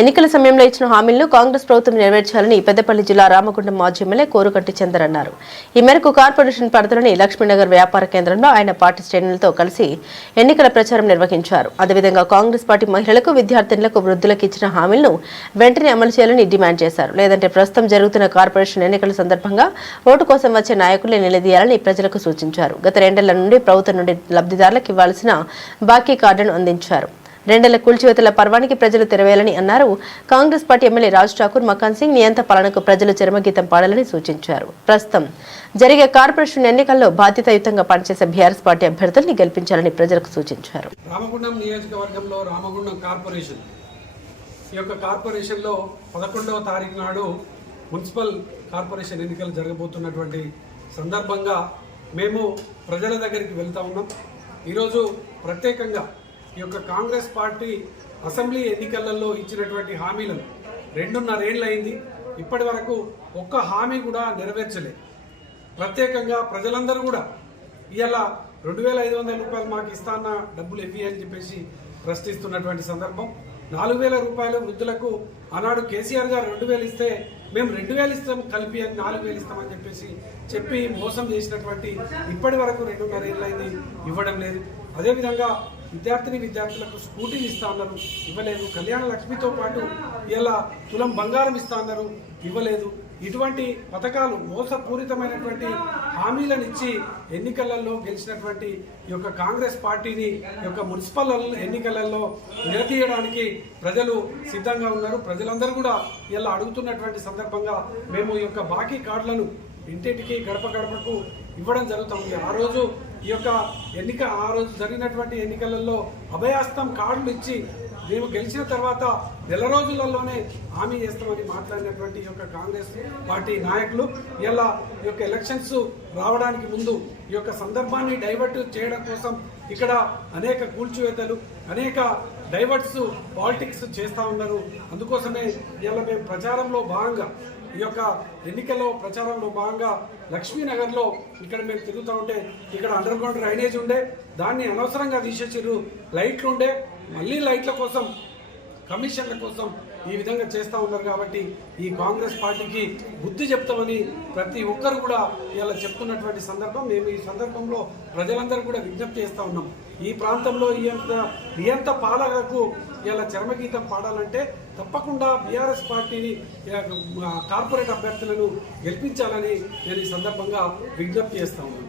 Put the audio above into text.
ఎన్నికల సమయంలో ఇచ్చిన హామీలను కాంగ్రెస్ ప్రభుత్వం నెరవేర్చాలని పెద్దపల్లి జిల్లా రామగుండం మాజీ ఎమ్మెల్యే కోరుకంటి చందర్ అన్నారు. ఈ మేరకు కార్పొరేషన్ పరిధిలోని లక్ష్మీనగర్ వ్యాపార కేంద్రంలో ఆయన పార్టీ శ్రేణులతో కలిసి ఎన్నికల ప్రచారం నిర్వహించారు. అదేవిధంగా కాంగ్రెస్ పార్టీ మహిళలకు, విద్యార్థినులకు, వృద్ధులకు ఇచ్చిన హామీలను వెంటనే అమలు చేయాలని డిమాండ్ చేశారు. లేదంటే ప్రస్తుతం జరుగుతున్న కార్పొరేషన్ ఎన్నికల సందర్భంగా ఓటు కోసం వచ్చే నాయకులే నిలదీయాలని ప్రజలకు సూచించారు. గత 2 ఏళ్ల నుండి ప్రభుత్వం నుండి లబ్ధిదారులకు ఇవ్వాల్సిన బాకీ కార్డును అందించారు. 2 ఏళ్ల కూల్చివేతల పర్వానికి ప్రజలు తెరవేయాలని అన్నారు. కాంగ్రెస్ పార్టీ ఎమ్మెల్యే రాజ్ ఠాకూర్, మకాన్ సింగ్ నియంత పాలనకు ప్రజలు చరమగీతం పాడాలని సూచించారు. ప్రస్తుతం జరిగే కార్పొరేషన్ ఎన్నికల్లో బాధ్యతాయుతంగా పనిచేసే బీఆర్ఎస్ పార్టీ అభ్యర్థుల్ని గెలిపించాలని ప్రజలకు సూచించారు. రామగుండం నియోజకవర్గంలో రామగుండం కార్పొరేషన్ ఈ యొక్క కార్పొరేషన్లో 11వ తారీఖు నాడు మున్సిపల్ కార్పొరేషన్ ఎన్నికలు జరగబోతున్నటువంటి సందర్భంగా మేము ప్రజల దగ్గరికి వెళ్తా ఉన్నాం. ఈరోజు ప్రత్యేకంగా ఈ యొక్క కాంగ్రెస్ పార్టీ అసెంబ్లీ ఎన్నికలలో ఇచ్చినటువంటి హామీలను 2.5 ఏళ్ళు అయింది. ఇప్పటి వరకు ఒక్క హామీ కూడా నెరవేర్చలేదు. ప్రత్యేకంగా ప్రజలందరూ కూడా ఇవాళ 2,500 రూపాయలు మాకు ఇస్తాన్న డబ్బులు ఇవ్వి అని చెప్పేసి ప్రశ్నిస్తున్నటువంటి సందర్భం. 4,000 రూపాయలు వృద్ధులకు ఆనాడు కేసీఆర్ గారు 2,000 ఇస్తే మేము 2,000 ఇస్తాం కలిపి అని 4,000 ఇస్తామని చెప్పి మోసం చేసినటువంటి ఇప్పటి వరకు 2.5 ఏళ్ళు అయింది, ఇవ్వడం లేదు. అదేవిధంగా విద్యార్థులకు స్కూటీలు ఇస్తా అన్నారు, ఇవ్వలేదు. కళ్యాణ లక్ష్మితో పాటు ఇలా తులం బంగారం ఇస్తా అన్నారు, ఇవ్వలేదు. ఇటువంటి పథకాలు మోసపూరితమైనటువంటి హామీలను ఇచ్చి ఎన్నికలలో గెలిచినటువంటి ఈ యొక్క కాంగ్రెస్ పార్టీని ఈ యొక్క మున్సిపల్ ఎన్నికలలో నిలదీయడానికి ప్రజలు సిద్ధంగా ఉన్నారు. ప్రజలందరూ కూడా ఇలా అడుగుతున్నటువంటి సందర్భంగా మేము ఈ యొక్క బాకీ కార్డులను ఇంటింటికి గడప గడపకు ఇవ్వడం జరుగుతుంది. ఆ రోజు ఈ యొక్క ఆ రోజు జరిగినటువంటి ఎన్నికలలో అభయాస్తం కార్డులు ఇచ్చి మేము గెలిచిన తర్వాత 1 రోజులలోనే హామీ చేస్తామని మాట్లాడినటువంటి ఈ యొక్క కాంగ్రెస్ పార్టీ నాయకులు ఇలా ఈ యొక్క ఎలక్షన్స్ రావడానికి ముందు ఈ యొక్క సందర్భాన్ని డైవర్ట్ చేయడం కోసం ఇక్కడ అనేక కూల్చివేతలు, అనేక డైవర్ట్స్ పాలిటిక్స్ చేస్తూ ఉన్నారు. అందుకోసమే ఇలా మేము ప్రచారంలో భాగంగా ఈ యొక్క ఎన్నికల్లో ప్రచారంలో భాగంగా లక్ష్మీనగర్లో ఇక్కడ మేము తిరుగుతూ ఉంటే ఇక్కడ అండర్ గ్రౌండ్ డ్రైనేజ్ ఉండే, దాన్ని అనవసరంగా తీసేసిర్రు. లైట్లు ఉండే, మళ్ళీ లైట్ల కోసం, కమిషన్ల కోసం ఈ విధంగా చేస్తూ ఉన్నారు. కాబట్టి ఈ కాంగ్రెస్ పార్టీకి బుద్ధి చెప్తామని ప్రతి ఒక్కరు కూడా ఇలా చెప్తున్నటువంటి సందర్భం. మేము ఈ సందర్భంలో ప్రజలందరూ కూడా విజ్ఞప్తి చేస్తూ ఉన్నాం. ఈ ప్రాంతంలో నియంత పాలనకు ఇలా చరమగీతం పాడాలంటే తప్పకుండా బీఆర్ఎస్ పార్టీని కార్పొరేట్ అభ్యర్థులను గెలిపించాలని నేను ఈ సందర్భంగా విజ్ఞప్తి చేస్తా ఉన్నాను.